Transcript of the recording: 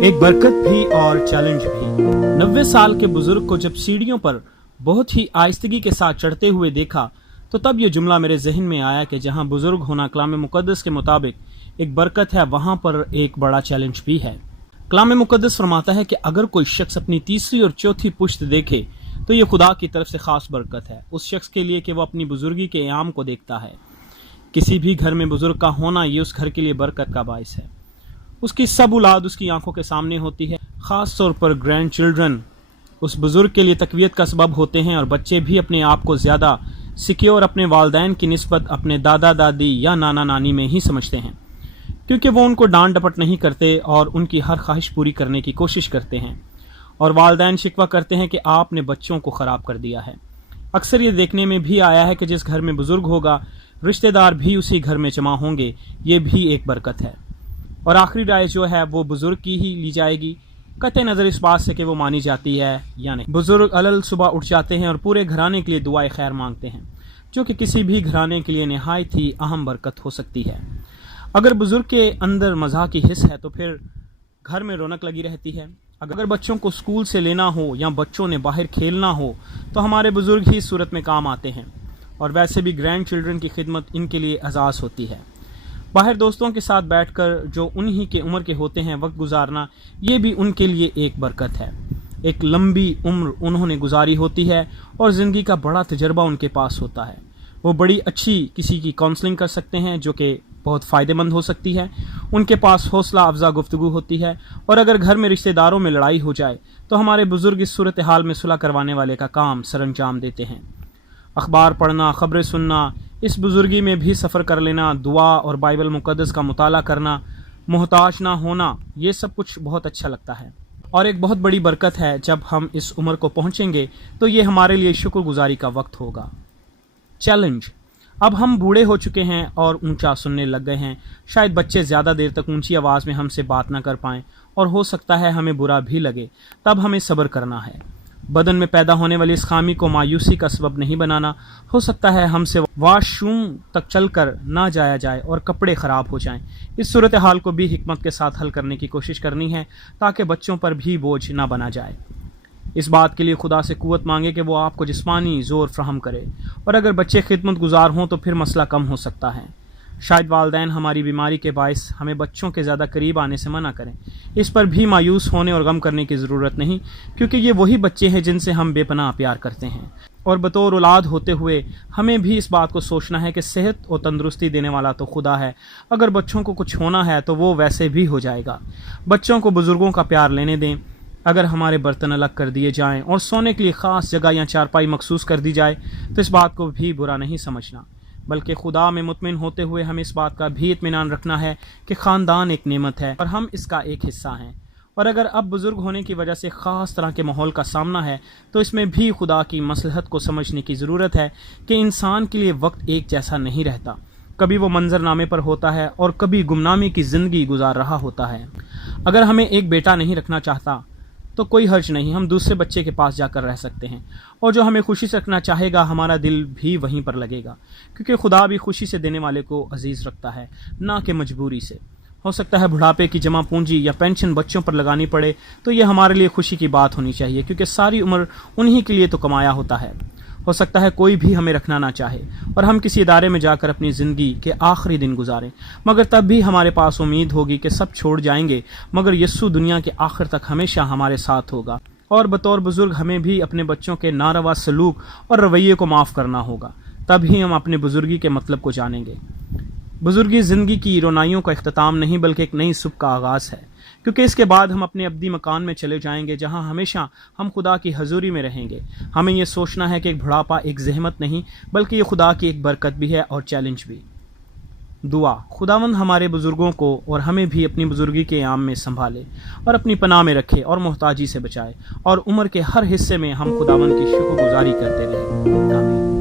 ایک برکت بھی اور چیلنج بھی۔ 90 سال کے بزرگ کو جب سیڑھیوں پر بہت ہی آہستگی کے ساتھ چڑھتے ہوئے دیکھا تو تب یہ جملہ میرے ذہن میں آیا کہ جہاں بزرگ ہونا کلام مقدس کے مطابق ایک برکت ہے، وہاں پر ایک بڑا چیلنج بھی ہے۔ کلام مقدس فرماتا ہے کہ اگر کوئی شخص اپنی تیسری اور چوتھی پشت دیکھے تو یہ خدا کی طرف سے خاص برکت ہے اس شخص کے لیے کہ وہ اپنی بزرگی کے ایام کو دیکھتا ہے۔ کسی بھی گھر میں بزرگ کا ہونا یہ اس گھر کے لیے برکت کا باعث ہے۔ اس کی سب اولاد اس کی آنکھوں کے سامنے ہوتی ہے، خاص طور پر گرینڈ چلڈرن اس بزرگ کے لیے تقویت کا سبب ہوتے ہیں، اور بچے بھی اپنے آپ کو زیادہ سیکیور اپنے والدین کی نسبت اپنے دادا دادی یا نانا نانی میں ہی سمجھتے ہیں، کیونکہ وہ ان کو ڈانٹ ڈپٹ نہیں کرتے اور ان کی ہر خواہش پوری کرنے کی کوشش کرتے ہیں، اور والدین شکوہ کرتے ہیں کہ آپ نے بچوں کو خراب کر دیا ہے۔ اکثر یہ دیکھنے میں بھی آیا ہے کہ جس گھر میں بزرگ ہوگا رشتہ دار بھی اسی گھر میں جمع ہوں گے، یہ بھی ایک برکت ہے۔ اور آخری رائے جو ہے وہ بزرگ کی ہی لی جائے گی، قطع نظر اس بات سے کہ وہ مانی جاتی ہے یا نہیں۔ بزرگ علل صبح اٹھ جاتے ہیں اور پورے گھرانے کے لیے دعائے خیر مانگتے ہیں، جو کہ کسی بھی گھرانے کے لیے نہایت ہی اہم برکت ہو سکتی ہے۔ اگر بزرگ کے اندر مزاح کی حس ہے تو پھر گھر میں رونق لگی رہتی ہے۔ اگر بچوں کو اسکول سے لینا ہو یا بچوں نے باہر کھیلنا ہو تو ہمارے بزرگ ہی اس صورت میں کام آتے ہیں، اور ویسے بھی گرینڈ چلڈرن کی خدمت ان کے لیے اعزاز ہوتی ہے۔ باہر دوستوں کے ساتھ بیٹھ کر جو انہی کے عمر کے ہوتے ہیں وقت گزارنا، یہ بھی ان کے لیے ایک برکت ہے۔ ایک لمبی عمر انہوں نے گزاری ہوتی ہے اور زندگی کا بڑا تجربہ ان کے پاس ہوتا ہے۔ وہ بڑی اچھی کسی کی کاؤنسلنگ کر سکتے ہیں جو کہ بہت فائدہ مند ہو سکتی ہے۔ ان کے پاس حوصلہ افزا گفتگو ہوتی ہے، اور اگر گھر میں رشتہ داروں میں لڑائی ہو جائے تو ہمارے بزرگ اس صورتحال میں صلح کروانے والے کا کام سر انجام دیتے ہیں۔ اخبار پڑھنا، خبریں سننا، اس بزرگی میں بھی سفر کر لینا، دعا اور بائبل مقدس کا مطالعہ کرنا، محتاج نہ ہونا، یہ سب کچھ بہت اچھا لگتا ہے، اور ایک بہت بڑی برکت ہے۔ جب ہم اس عمر کو پہنچیں گے تو یہ ہمارے لیے شکر گزاری کا وقت ہوگا۔ چیلنج: اب ہم بوڑھے ہو چکے ہیں اور اونچا سننے لگ گئے ہیں، شاید بچے زیادہ دیر تک اونچی آواز میں ہم سے بات نہ کر پائیں، اور ہو سکتا ہے ہمیں برا بھی لگے، تب ہمیں صبر کرنا ہے۔ بدن میں پیدا ہونے والی اس خامی کو مایوسی کا سبب نہیں بنانا۔ ہو سکتا ہے ہم سے واش روم تک چل کر نہ جایا جائے اور کپڑے خراب ہو جائیں۔ اس صورتحال کو بھی حکمت کے ساتھ حل کرنے کی کوشش کرنی ہے تاکہ بچوں پر بھی بوجھ نہ بنا جائے۔ اس بات کے لیے خدا سے قوت مانگے کہ وہ آپ کو جسمانی زور فراہم کرے، اور اگر بچے خدمت گزار ہوں تو پھر مسئلہ کم ہو سکتا ہے۔ شاید والدین ہماری بیماری کے باعث ہمیں بچوں کے زیادہ قریب آنے سے منع کریں۔ اس پر بھی مایوس ہونے اور غم کرنے کی ضرورت نہیں، کیونکہ یہ وہی بچے ہیں جن سے ہم بے پناہ پیار کرتے ہیں، اور بطور اولاد ہوتے ہوئے ہمیں بھی اس بات کو سوچنا ہے کہ صحت اور تندرستی دینے والا تو خدا ہے۔ اگر بچوں کو کچھ ہونا ہے تو وہ ویسے بھی ہو جائے گا۔ بچوں کو بزرگوں کا پیار لینے دیں۔ اگر ہمارے برتن الگ کر دیے جائیں اور سونے کے لیے خاص جگہ یا چارپائی مخصوص کر دی جائے تو اس بات کو بھی برا نہیں سمجھنا، بلکہ خدا میں مطمئن ہوتے ہوئے ہمیں اس بات کا بھی اطمینان رکھنا ہے کہ خاندان ایک نعمت ہے اور ہم اس کا ایک حصہ ہیں، اور اگر اب بزرگ ہونے کی وجہ سے خاص طرح کے ماحول کا سامنا ہے تو اس میں بھی خدا کی مصلحت کو سمجھنے کی ضرورت ہے کہ انسان کے لیے وقت ایک جیسا نہیں رہتا۔ کبھی وہ منظر نامے پر ہوتا ہے اور کبھی گمنامی کی زندگی گزار رہا ہوتا ہے۔ اگر ہمیں ایک بیٹا نہیں رکھنا چاہتا تو کوئی حرج نہیں، ہم دوسرے بچے کے پاس جا کر رہ سکتے ہیں، اور جو ہمیں خوشی سے رکھنا چاہے گا ہمارا دل بھی وہیں پر لگے گا، کیونکہ خدا بھی خوشی سے دینے والے کو عزیز رکھتا ہے، نہ کہ مجبوری سے۔ ہو سکتا ہے بڑھاپے کی جمع پونجی یا پینشن بچوں پر لگانی پڑے تو یہ ہمارے لیے خوشی کی بات ہونی چاہیے، کیونکہ ساری عمر انہی کے لیے تو کمایا ہوتا ہے۔ ہو سکتا ہے کوئی بھی ہمیں رکھنا نہ چاہے اور ہم کسی ادارے میں جا کر اپنی زندگی کے آخری دن گزاریں، مگر تب بھی ہمارے پاس امید ہوگی کہ سب چھوڑ جائیں گے، مگر یسوع دنیا کے آخر تک ہمیشہ ہمارے ساتھ ہوگا۔ اور بطور بزرگ ہمیں بھی اپنے بچوں کے ناروا سلوک اور رویے کو معاف کرنا ہوگا، تب ہی ہم اپنے بزرگی کے مطلب کو جانیں گے۔ بزرگی زندگی کی رونائیوں کا اختتام نہیں بلکہ ایک نئی صبح کا آغاز ہے، کیونکہ اس کے بعد ہم اپنے ابدی مکان میں چلے جائیں گے جہاں ہمیشہ ہم خدا کی حضوری میں رہیں گے۔ ہمیں یہ سوچنا ہے کہ ایک بڑھاپا ایک زحمت نہیں بلکہ یہ خدا کی ایک برکت بھی ہے اور چیلنج بھی۔ دعا: خداوند ہمارے بزرگوں کو اور ہمیں بھی اپنی بزرگی کے ایام میں سنبھالے اور اپنی پناہ میں رکھے اور محتاجی سے بچائے، اور عمر کے ہر حصے میں ہم خداوند کی شکر گزاری کرتے رہیں۔ آمین۔